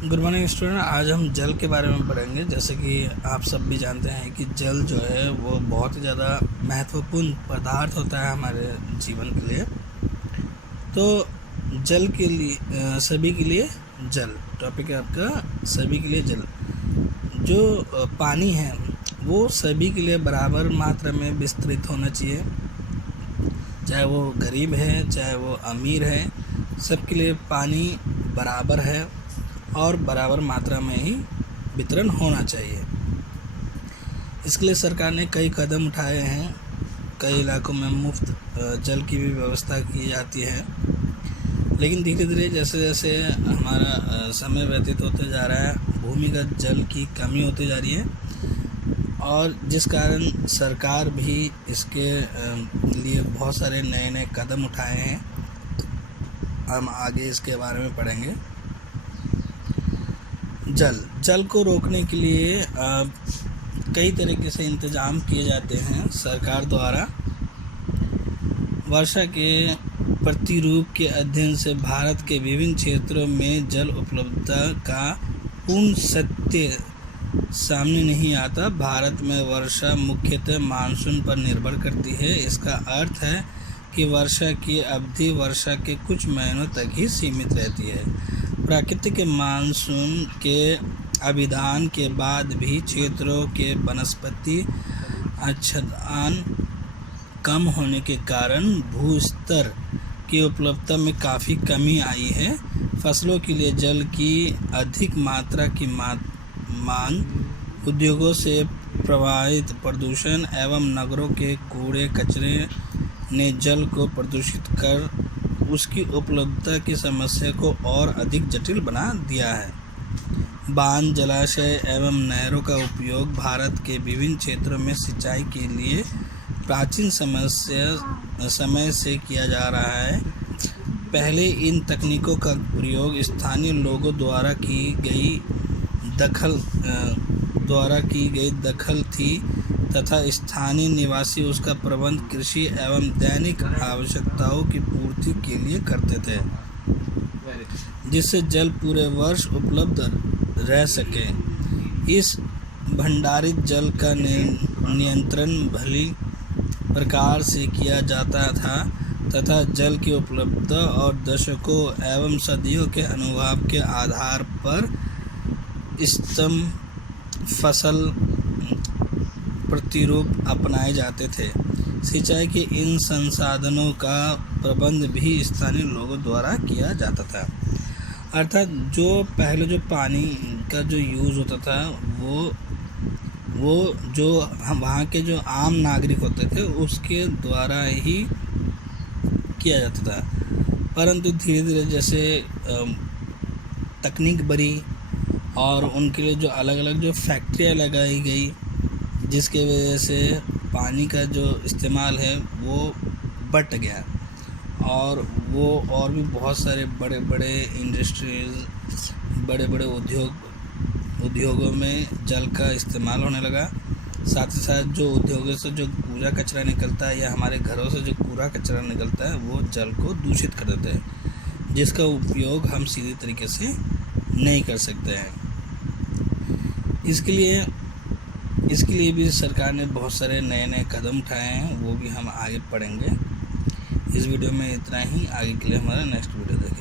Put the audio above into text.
Good morning student. आज हम जल के बारे में पढ़ेंगे। जैसे कि आप सब भी जानते हैं कि जल जो है वो बहुत ही ज़्यादा महत्वपूर्ण पदार्थ होता है हमारे जीवन के लिए। तो जल के लिए सभी के लिए जल टॉपिक है आपका, सभी के लिए जल। जो पानी है वो सभी के लिए बराबर मात्रा में विस्तृत होना चाहिए, चाहे वो गरीब है चाहे वो अमीर है, सबके लिए पानी बराबर है और बराबर मात्रा में ही वितरण होना चाहिए। इसके लिए सरकार ने कई कदम उठाए हैं। कई इलाकों में मुफ्त जल की भी व्यवस्था की जाती है, लेकिन धीरे धीरे जैसे जैसे हमारा समय व्यतीत होते जा रहा है, भूमिगत जल की कमी होती जा रही है और जिस कारण सरकार भी इसके लिए बहुत सारे नए नए कदम उठाए हैं। हम आगे इसके बारे में पढ़ेंगे। जल को रोकने के लिए कई तरीके से इंतज़ाम किए जाते हैं सरकार द्वारा। वर्षा के प्रतिरूप के अध्ययन से भारत के विभिन्न क्षेत्रों में जल उपलब्धता का पूर्ण सत्य सामने नहीं आता। भारत में वर्षा मुख्यतः मानसून पर निर्भर करती है। इसका अर्थ है कि वर्षा की अवधि वर्षा के कुछ महीनों तक ही सीमित रहती है। प्राकृतिक मानसून के अभिधान के बाद भी क्षेत्रों के वनस्पति आच्छादन कम होने के कारण भूस्तर की उपलब्धता में काफ़ी कमी आई है। फसलों के लिए जल की अधिक मात्रा की मांग, उद्योगों से प्रवाहित प्रदूषण एवं नगरों के कूड़े कचरे ने जल को प्रदूषित कर उसकी उपलब्धता की समस्या को और अधिक जटिल बना दिया है। बांध, जलाशय एवं नहरों का उपयोग भारत के विभिन्न क्षेत्रों में सिंचाई के लिए प्राचीन समय से किया जा रहा है। पहले इन तकनीकों का प्रयोग स्थानीय लोगों द्वारा की गई दखल थी तथा स्थानीय निवासी उसका प्रबंध कृषि एवं दैनिक आवश्यकताओं की पूर्ति के लिए करते थे, जिससे जल पूरे वर्ष उपलब्ध रह सके। इस भंडारित जल का नियंत्रण भली प्रकार से किया जाता था तथा जल की उपलब्धता और दशकों एवं सदियों के अनुभव के आधार पर स्तंभ फसल प्रतिरूप अपनाए जाते थे। सिंचाई के इन संसाधनों का प्रबंध भी स्थानीय लोगों द्वारा किया जाता था। अर्थात जो पहले जो पानी का जो यूज़ होता था वो जो हम वहाँ के जो आम नागरिक होते थे उसके द्वारा ही किया जाता था। परंतु धीरे धीरे जैसे तकनीक बढ़ी और उनके लिए जो अलग अलग जो फैक्ट्रियाँ लगाई गई, जिसके वजह से पानी का जो इस्तेमाल है वो बढ़ गया और वो और भी बहुत सारे बड़े बड़े इंडस्ट्रीज, बड़े बड़े उद्योगों में जल का इस्तेमाल होने लगा। साथ ही साथ जो उद्योगों से जो कूड़ा कचरा निकलता है या हमारे घरों से जो कूड़ा कचरा निकलता है वो जल को दूषित कर देते हैं, जिसका उपयोग हम सीधे तरीके से नहीं कर सकते हैं। इसके लिए भी सरकार ने बहुत सारे नए नए कदम उठाए हैं, वो भी हम आगे पढ़ेंगे। इस वीडियो में इतना ही। आगे के लिए हमारा नेक्स्ट वीडियो देखें।